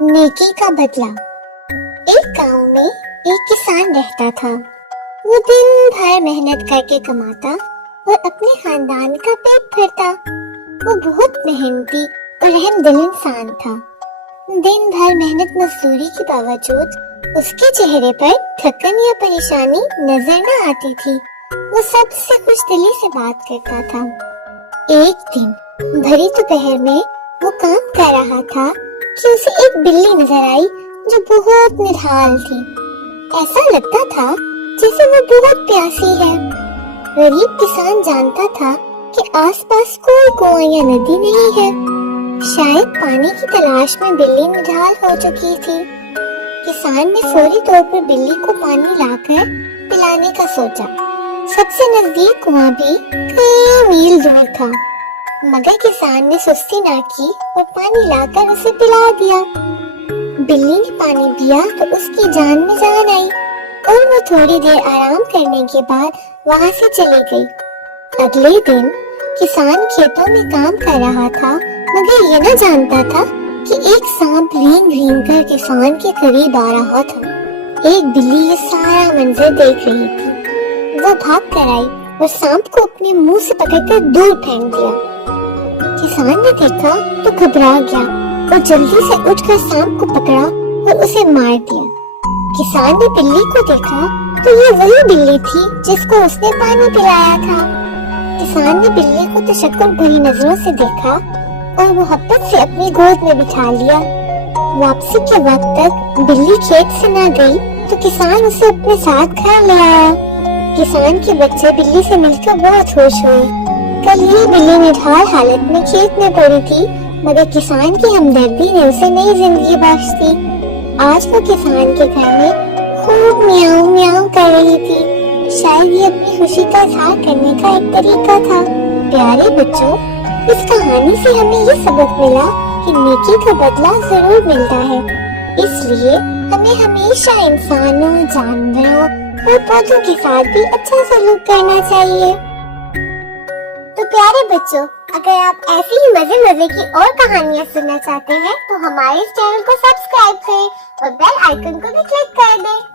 नेकी का बदला। एक गांव में एक किसान रहता था। वो दिन भर मेहनत करके कमाता और अपने खानदान का पेट भरता। वो बहुत मेहनती और रहमदिल इंसान था। दिन भर मेहनत मजदूरी के बावजूद उसके चेहरे पर थकन या परेशानी नजर न आती थी। वो सबसे खुश दिली से बात करता था। एक दिन भरी दोपहर में वो काम कर रहा था कि उसे एक बिल्ली नजर आई जो बहुत निढाल थी। ऐसा लगता था जैसे वो बहुत प्यासी है। गरीब किसान जानता था कि आसपास कोई कुआं या नदी नहीं है। शायद पानी की तलाश में बिल्ली निढाल हो चुकी थी। किसान ने फौरी तौर पर बिल्ली को पानी लाकर पिलाने का सोचा। सबसे नजदीक कुआं भी कई मील दूर था, मगर किसान ने सुस्ती ना की और पानी लाकर उसे पिला दिया। बिल्ली ने पानी पिया तो उसकी जान में जान आई और वो थोड़ी देर आराम करने के बाद वहां से चली गई। अगले दिन किसान खेतों में काम कर रहा था, मगर ये न जानता था कि एक सांप रेंग रेंग कर किसान के करीब आ रहा था। एक बिल्ली ये सारा मंजर देख रही थी। वो भाग कर आई और सांप को अपने मुंह से पकड़कर दूर फेंक दिया। किसान ने देखा तो घबरा गया और जल्दी से उठकर सांप को पकड़ा और उसे मार दिया। किसान ने बिल्ली को देखा तो ये वही बिल्ली थी जिसको उसने पानी पिलाया था। किसान ने बिल्ली को तशक्कुर भरी नजरों से देखा और मोहब्बत से अपनी गोद में बिठा लिया। वापसी के वक्त तक बिल्ली खेत से न गई तो किसान उसे अपने साथ घर ले आया। किसान के बच्चे बिल्ली से मिलकर बहुत खुश हुए। कल ही बिल्ली निढाल हालत में खेत में पड़ी थी, मगर किसान की हमदर्दी ने उसे नई जिंदगी बख्श दी। आज वो किसान के घर में खूब मियाऊं मियाऊं कर रही थी। शायद ये अपनी खुशी का इजहार करने का एक तरीका था। प्यारे बच्चों, इस कहानी से हमें ये सबक मिला कि नेकी का बदला जरूर मिलता है। इसलिए हमें हमेशा इंसानों, जानवरों और पौधों के साथ भी अच्छा सलूक करना चाहिए। तो प्यारे बच्चों, अगर आप ऐसी ही मजे की और कहानियाँ सुनना चाहते हैं तो हमारे इस चैनल को सब्सक्राइब करें और बेल आइकन को भी क्लिक कर दें।